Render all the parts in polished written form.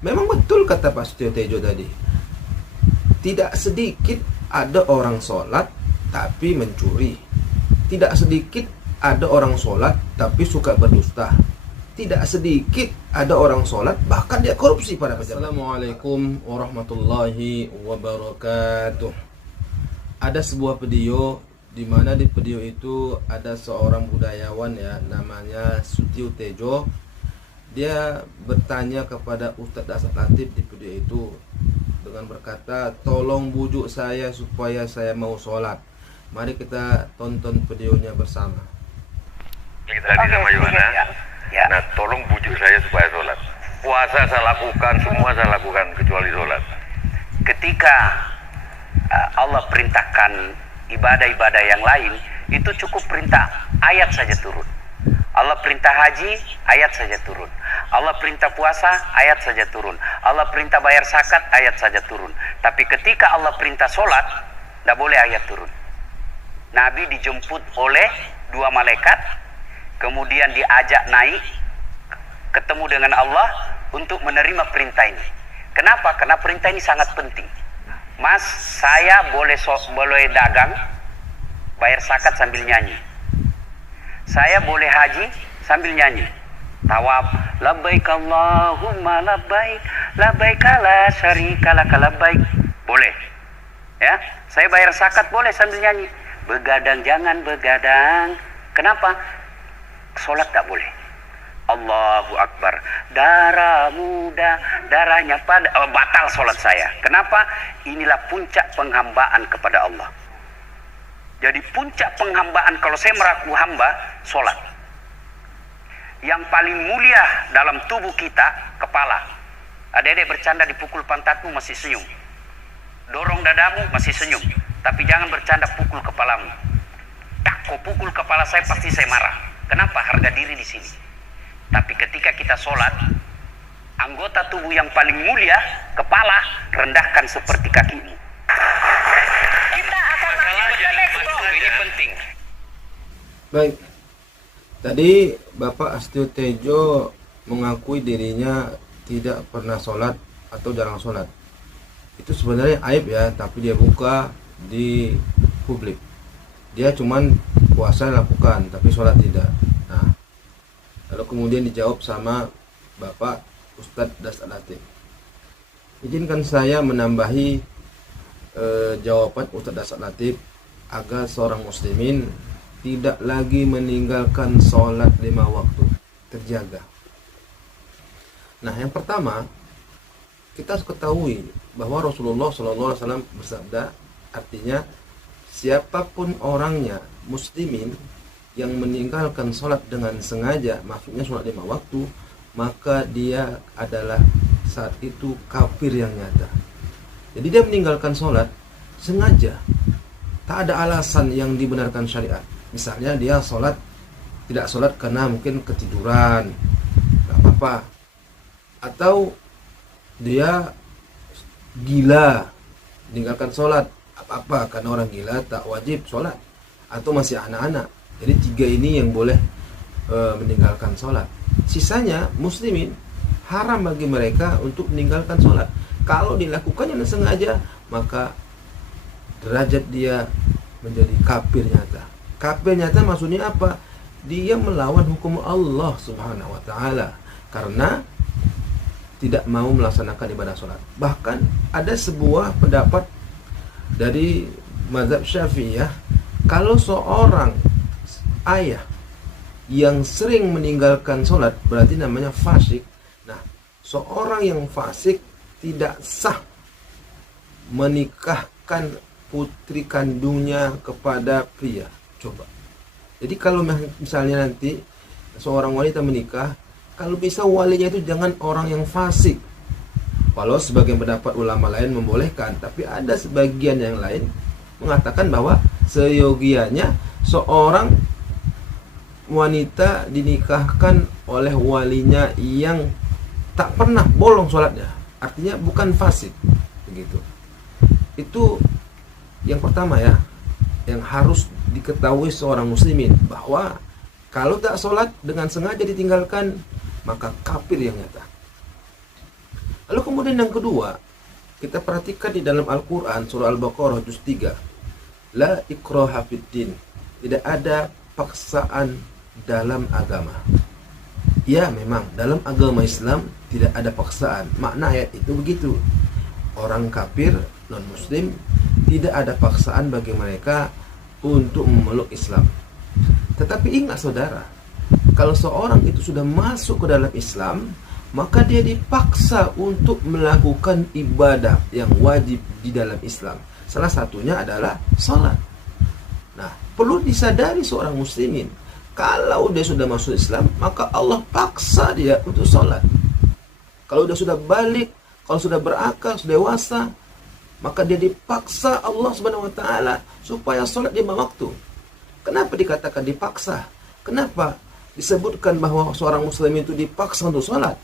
Memang betul kata Pak Setio Tejo tadi. Tidak sedikit ada orang sholat tapi mencuri. Tidak sedikit ada orang sholat tapi suka berdusta. Tidak sedikit ada orang sholat bahkan dia korupsi pada pejabat. Assalamualaikum warahmatullahi wabarakatuh. Ada sebuah video di mana di video itu ada seorang budayawan ya, namanya Setio Tejo. Dia bertanya kepada Ustadz Dasat Latif di video itu dengan berkata, tolong bujuk saya supaya saya mau sholat. Mari kita tonton videonya bersama. Tadi sama Yohana, nah tolong bujuk saya supaya sholat. Puasa saya lakukan, semua saya lakukan kecuali sholat. Ketika Allah perintahkan ibadah-ibadah yang lain, itu cukup perintah ayat saja turun. Allah perintah haji, ayat saja turun. Allah perintah puasa, ayat saja turun. Allah perintah bayar zakat, ayat saja turun. Tapi ketika Allah perintah sholat, tidak boleh ayat turun. Nabi dijemput oleh dua malaikat, kemudian diajak naik, ketemu dengan Allah untuk menerima perintah ini. Kenapa? Karena perintah ini sangat penting. Mas, saya boleh dagang, bayar zakat sambil nyanyi. Saya boleh haji sambil nyanyi. Tawaf, labbaik Allahumma labbaik, labbaik la syarika lak labbaik. Boleh. Ya, saya bayar zakat boleh sambil nyanyi. Begadang jangan begadang. Kenapa? Salat tak boleh. Allahu Akbar. Darah muda, darahnya batal salat saya. Kenapa? Inilah puncak penghambaan kepada Allah. Jadi puncak penghambaan kalau saya meraku hamba, sholat. Yang paling mulia dalam tubuh kita, kepala. Adik-adik bercanda dipukul pantatmu masih senyum. Dorong dadamu masih senyum. Tapi jangan bercanda pukul kepalamu. Tak, kau pukul kepala saya pasti saya marah. Kenapa? Harga diri di sini. Tapi ketika kita sholat, anggota tubuh yang paling mulia, kepala, rendahkan seperti kakimu. Ini penting. Baik. Tadi Bapak Setio Tejo mengakui dirinya tidak pernah sholat atau jarang sholat. Itu sebenarnya aib ya, tapi dia buka di publik. Dia cuman puasa lakukan, tapi sholat tidak. Nah, lalu kemudian dijawab sama Bapak Ustadz Dasat Latif. Izinkan saya menambahi jawaban Ustadz Dasat Latif agar seorang muslimin tidak lagi meninggalkan sholat 5 waktu, terjaga. Nah, yang pertama kita harus ketahui bahwa Rasulullah SAW bersabda, artinya siapapun orangnya muslimin yang meninggalkan sholat dengan sengaja, maksudnya sholat 5 waktu, maka dia adalah saat itu kafir yang nyata. Jadi dia meninggalkan sholat sengaja, tak ada alasan yang dibenarkan syariat. Misalnya dia tidak sholat karena mungkin ketiduran, gak apa-apa. Atau dia gila, meninggalkan sholat, apa-apa, karena orang gila tak wajib sholat. Atau masih anak-anak. Jadi 3 ini yang boleh meninggalkan sholat. Sisanya muslimin haram bagi mereka untuk meninggalkan sholat. Kalau dilakukannya dengan sengaja, maka derajat dia menjadi kafir nyata. Kafir nyata maksudnya apa? Dia melawan hukum Allah Subhanahu wa taala karena tidak mau melaksanakan ibadah sholat. Bahkan ada sebuah pendapat dari mazhab Syafi'iyah, kalau seorang ayah yang sering meninggalkan sholat berarti namanya fasik. Nah, seorang yang fasik tidak sah menikahkan putri kandungnya kepada pria. Coba. Jadi kalau misalnya nanti seorang wanita menikah, kalau bisa walinya itu jangan orang yang fasik. Walau sebagian pendapat ulama lain membolehkan, tapi ada sebagian yang lain mengatakan bahwa seyogianya seorang wanita dinikahkan oleh walinya yang tak pernah bolong sholatnya, artinya bukan fasik, begitu. Itu yang pertama ya, yang harus diketahui seorang muslimin, bahwa kalau tak sholat dengan sengaja ditinggalkan, maka kafir yang nyata. Lalu kemudian yang kedua, kita perhatikan di dalam Al-Quran surah Al-Baqarah juz 3, la ikraha fiddin, tidak ada paksaan dalam agama. Ya, memang dalam agama Islam tidak ada paksaan. Makna ayat itu begitu. Orang kafir, non-muslim, tidak ada paksaan bagi mereka untuk memeluk Islam. Tetapi ingat saudara, kalau seorang itu sudah masuk ke dalam Islam, maka dia dipaksa untuk melakukan ibadah yang wajib di dalam Islam. Salah satunya adalah salat. Nah, perlu disadari seorang muslimin, kalau dia sudah masuk Islam, maka Allah paksa dia untuk salat. Kalau dia sudah balik, kalau sudah berakal, sudah dewasa, maka dia dipaksa Allah Subhanahu wa taala supaya salat di waktu. Kenapa dikatakan dipaksa? Kenapa disebutkan bahwa seorang muslim itu dipaksa untuk salat?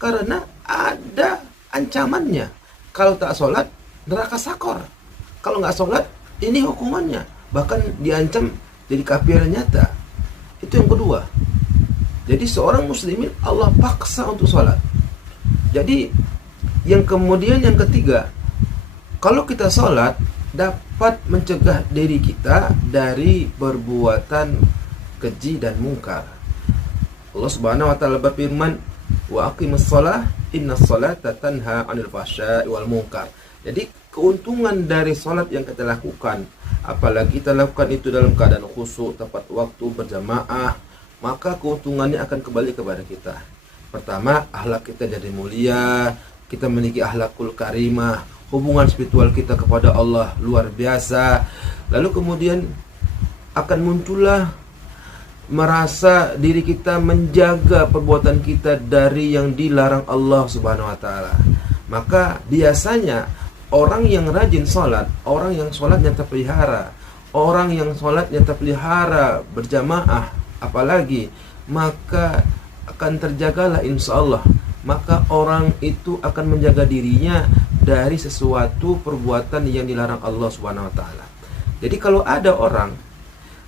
Karena ada ancamannya. Kalau tak sholat, neraka sakor. Kalau nggak sholat, ini hukumannya. Bahkan diancam jadi kafir nyata. Itu yang kedua. Jadi seorang muslimin Allah paksa untuk sholat. Jadi yang kemudian yang ketiga, kalau kita sholat dapat mencegah diri kita dari perbuatan keji dan mungkar. Allah Subhanahu wa taala berfirman, wa aqimus shalah innas salata tanha 'anil fahsya'i wal munkar. Jadi keuntungan dari salat yang kita lakukan, apalagi kita lakukan itu dalam keadaan khusyuk, tepat waktu, berjamaah, maka keuntungannya akan kembali kepada kita. Pertama, akhlak kita jadi mulia, kita memiliki akhlakul karimah, hubungan spiritual kita kepada Allah luar biasa. Lalu kemudian akan muncullah merasa diri kita menjaga perbuatan kita dari yang dilarang Allah Subhanahu wa taala. Maka biasanya orang yang rajin sholat, orang yang sholatnya terpelihara, orang yang sholatnya terpelihara berjamaah, apalagi, maka akan terjagalah insya Allah. Maka orang itu akan menjaga dirinya dari sesuatu perbuatan yang dilarang Allah Subhanahu wa taala. Jadi kalau ada orang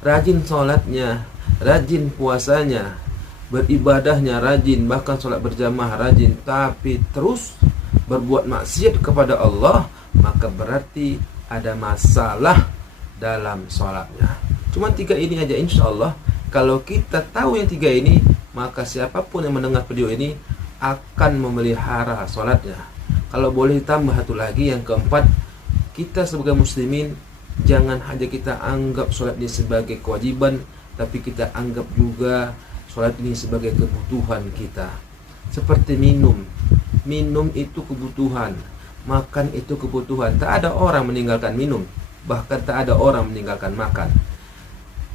rajin sholatnya, rajin puasanya, beribadahnya rajin, bahkan sholat berjamaah rajin, tapi terus berbuat maksiat kepada Allah, maka berarti ada masalah dalam sholatnya. Cuma 3 ini aja, insya Allah. Kalau kita tahu yang 3 ini, maka siapapun yang mendengar video ini akan memelihara sholatnya. Kalau boleh tambah satu lagi, yang keempat, kita sebagai muslimin jangan hanya kita anggap sholat ini sebagai kewajiban, tapi kita anggap juga sholat ini sebagai kebutuhan kita. Seperti minum itu kebutuhan, makan itu kebutuhan. Tak ada orang meninggalkan minum, bahkan tak ada orang meninggalkan makan.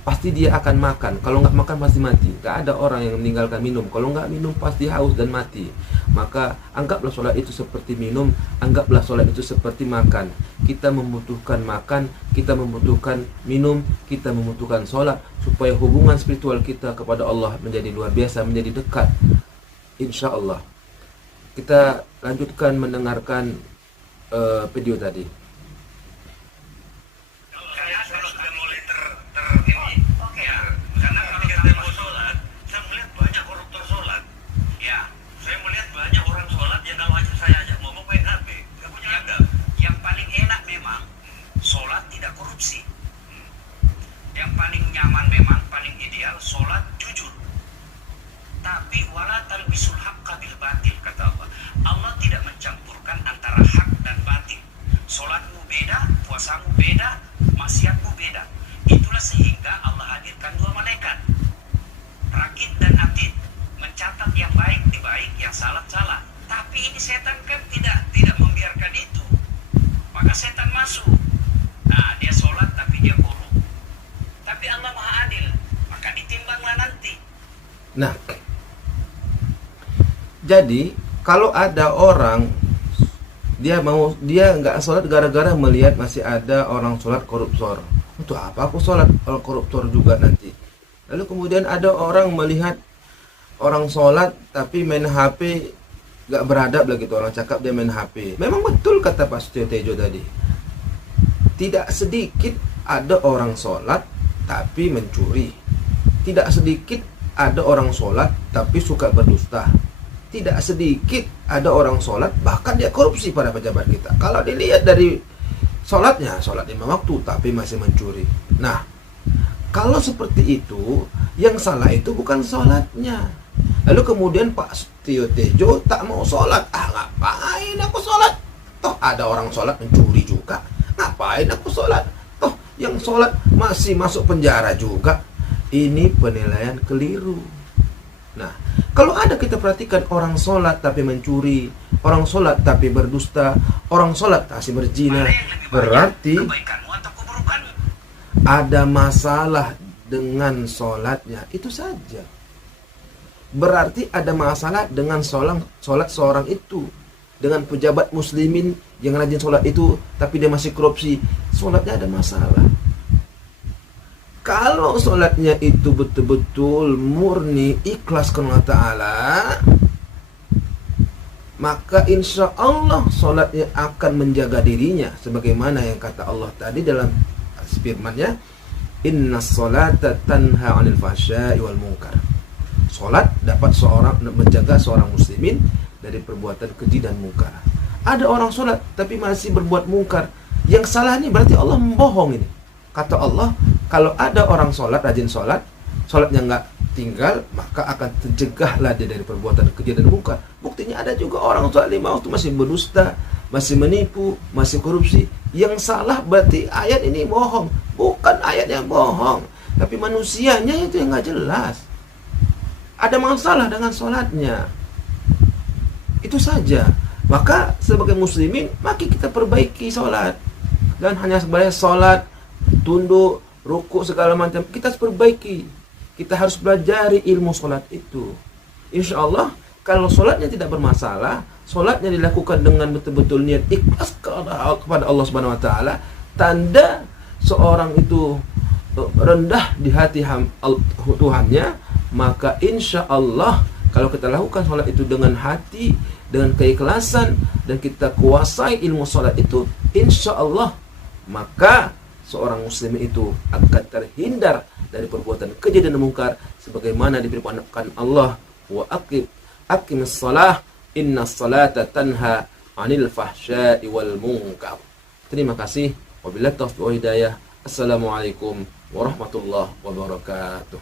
Pasti dia akan makan, kalau nggak makan pasti mati. Tak ada orang yang meninggalkan minum, kalau nggak minum pasti haus dan mati. Maka anggaplah sholat itu seperti minum, anggaplah sholat itu seperti makan. Kita membutuhkan makan, kita membutuhkan minum, kita membutuhkan sholat, supaya hubungan spiritual kita kepada Allah menjadi luar biasa, menjadi dekat. Insya Allah. Kita lanjutkan mendengarkan video tadi. Yang paling nyaman memang, paling ideal, sholat jujur. Tapi wala talbisul haqqa bil batil, kata Allah. Allah tidak mencampurkan antara hak dan batil. Sholatmu beda, puasamu beda, maksiatmu beda. Itulah sehingga Allah hadirkan 2 malaikat, rakit dan atid, mencatat yang baik di baik, yang salah salah. Tapi ini setan kan tidak membiarkan itu. Maka setan masuk. Nah, dia sholat tapi dia bohong. Tapi Allah Maha Adil, maka ditimbanglah nanti. Nah, jadi kalau ada orang dia nggak sholat gara-gara melihat masih ada orang sholat koruptor, untuk apa aku sholat kalau koruptor juga nanti? Lalu kemudian ada orang melihat orang sholat tapi main HP, nggak beradab lagi tuh orang cakap dia main HP. Memang betul kata Pak Setio Tejo tadi, tidak sedikit ada orang sholat tapi mencuri. Tidak sedikit ada orang sholat tapi suka berdusta. Tidak sedikit ada orang sholat bahkan dia korupsi pada pejabat kita. Kalau dilihat dari sholatnya, sholat 5 waktu tapi masih mencuri. Nah, kalau seperti itu, yang salah itu bukan sholatnya. Lalu kemudian Pak Setio Tejo tak mau sholat. Ngapain aku sholat? Toh ada orang sholat mencuri juga. Ngapain aku sholat? Toh yang sholat masih masuk penjara juga. Ini penilaian keliru. Nah, kalau ada kita perhatikan orang sholat tapi mencuri, orang sholat tapi berdusta, orang sholat masih berzina, berarti ada masalah dengan sholatnya. Itu saja. Berarti ada masalah dengan sholat seorang itu. Dengan pejabat muslimin yang rajin sholat itu tapi dia masih korupsi, sholatnya ada masalah. Kalau sholatnya itu betul-betul murni ikhlas karena Ta'ala, maka insya Allah sholatnya akan menjaga dirinya, sebagaimana yang kata Allah tadi dalam firman-Nya, inna sholata tanha 'anil fahsya'i wal munkar. Sholat dapat menjaga seorang muslimin dari perbuatan keji dan mungkar. Ada orang sholat tapi masih berbuat mungkar. Yang salah ini berarti Allah membohong ini. Kata Allah, kalau ada orang sholat, rajin sholat, sholatnya nggak tinggal, maka akan tercegahlah dia dari perbuatan keji dan mungkar. Buktinya ada juga orang sholat 5 waktu masih berdusta, masih menipu, masih korupsi. Yang salah berarti ayat ini bohong. Bukan ayat yang bohong, tapi manusianya itu yang nggak jelas. Ada masalah dengan sholatnya. Itu saja. Maka sebagai muslimin, mari kita perbaiki sholat. Dan hanya sebagai sholat, tunduk, rukuk, segala macam, kita harus perbaiki. Kita harus belajari ilmu sholat itu. Insya Allah, kalau sholatnya tidak bermasalah, sholatnya dilakukan dengan betul-betul niat ikhlas kepada Allah Subhanahu Wa Taala, tanda seorang itu rendah di hati Tuhannya, maka insya Allah kalau kita lakukan sholat itu dengan hati, dengan keikhlasan, dan kita kuasai ilmu sholat itu, insya Allah maka seorang muslim itu akan terhindar dari perbuatan keji dan mungkar, sebagaimana diperintahkan Allah, wa aqimis shalah innas salata tanha 'anil fahsya'i wal munkar. Terima kasih. Wabillahi taufiq wal hidayah. Assalamualaikum warahmatullahi wabarakatuh.